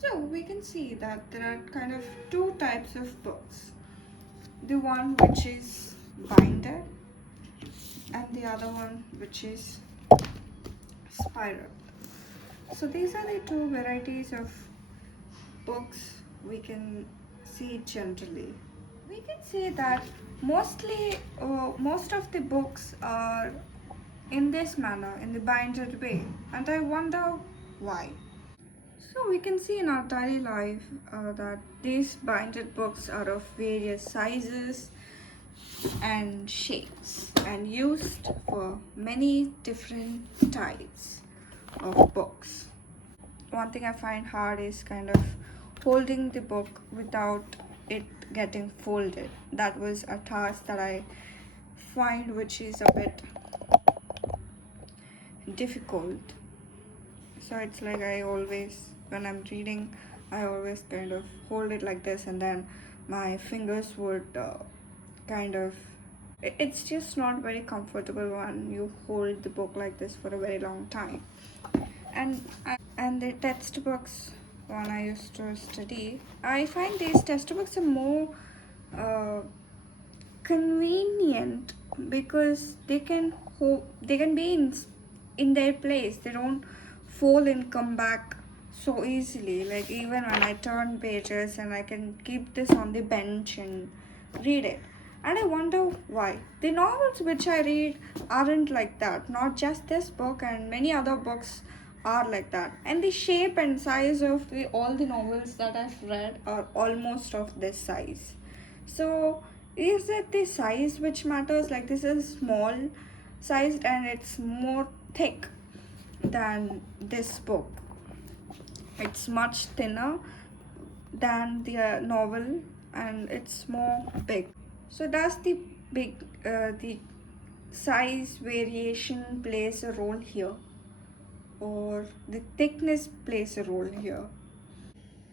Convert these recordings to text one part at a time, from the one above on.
So we can see that there are kind of two types of books. The one which is binded and the other one which is spiral. So these are the two varieties of books we can see generally. We can say that most of the books are in this manner, in the binded way, and I wonder why. So we can see in our daily life that these binded books are of various sizes and shapes and used for many different styles of books. One thing I find hard is kind of holding the book without it getting folded. That was a task that I find which is a bit difficult. So it's like I always, when I'm reading, I always kind of hold it like this, and then my fingers would kind of. It's just not very comfortable when you hold the book like this for a very long time. And the textbooks when I used to study, I find these textbooks are more uh, convenient because they can be in their place. They don't fold and come back so easily. Like even when I turn pages, and I can keep this on the bench and read it. And I wonder why. The novels which I read aren't like that. Not just this book, and many other books are like that. And the shape and size of all the novels that I've read are almost of this size. So is it the size which matters? Like this is small sized and it's more thick than this book. It's much thinner than the novel, and it's more big. So does the size variation plays a role here, or the thickness plays a role here?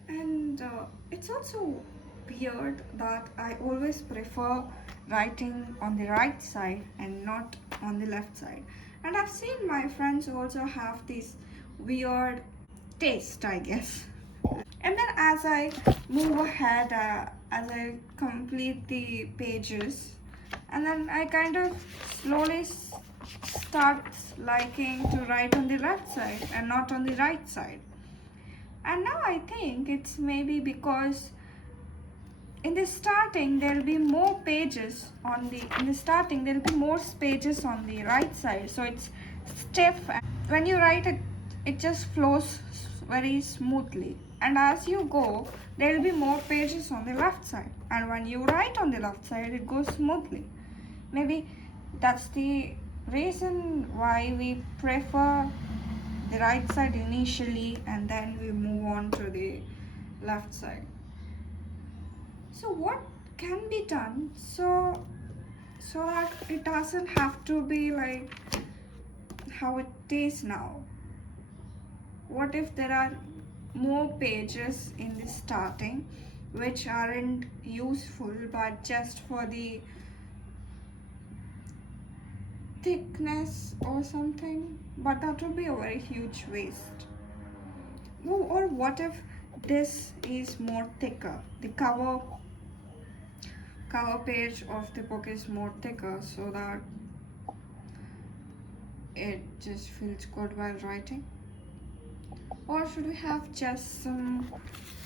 And it's also weird that I always prefer writing on the right side and not on the left side. And I've seen my friends also have this weird taste, I guess. And then as I move ahead, as I complete the pages, and then I kind of slowly start liking to write on the left side and not on the right side. And now I think it's maybe because in the starting there'll be more pages on the in the starting there'll be more pages on the right side, so it's stiff, and when you write it, it just flows very smoothly. And as you go, there'll be more pages on the left side, and when you write on the left side, it goes smoothly. Maybe that's the reason why we prefer the right side initially, and then we move on to the left side. So what can be done so that it doesn't have to be like how it is now? What if there are more pages in the starting which aren't useful but just for the thickness or something? But that would be a very huge waste. Or what if this is more thicker? The cover page of the book is more thicker so that it just feels good while writing. Or should we have just some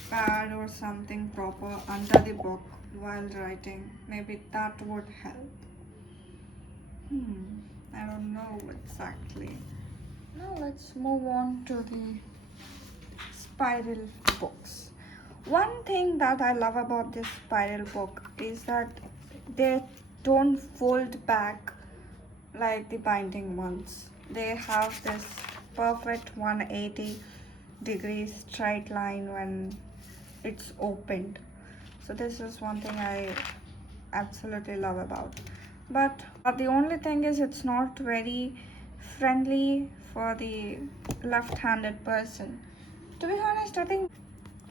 pad or something proper under the book while writing? Maybe that would help. I don't know exactly. Now let's move on to the spiral books. One thing that I love about this spiral book is that they don't fold back like the binding ones. They have this perfect 180 degrees straight line when it's opened. So this is one thing I absolutely love about. But the only thing is it's not very friendly for the left-handed person. To be honest, I think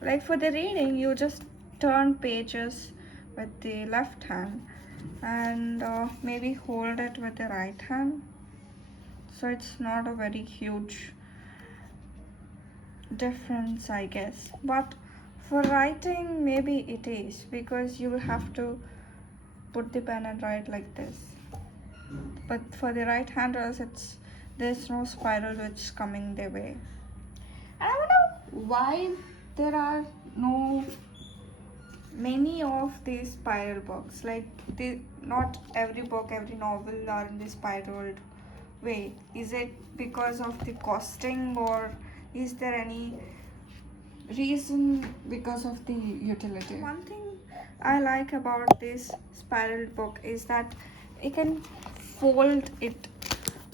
like for the reading, you just turn pages with the left hand and maybe hold it with the right hand. So it's not a very huge difference, I guess. But for writing, maybe it is because you will have to put the pen and write like this. But for the right handers, there's no spiral which coming their way. And I wonder why there are no many of these spiral books. Like not every book, every novel are in the spiraled way. Is it because of the costing, or is there any reason because of the utility? One thing I like about this spiral book is that you can fold it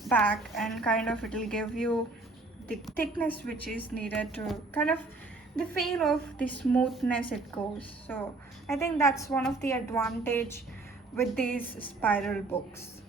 back and kind of it'll give you the thickness which is needed to kind of the feel of the smoothness it goes. So I think that's one of the advantage with these spiral books.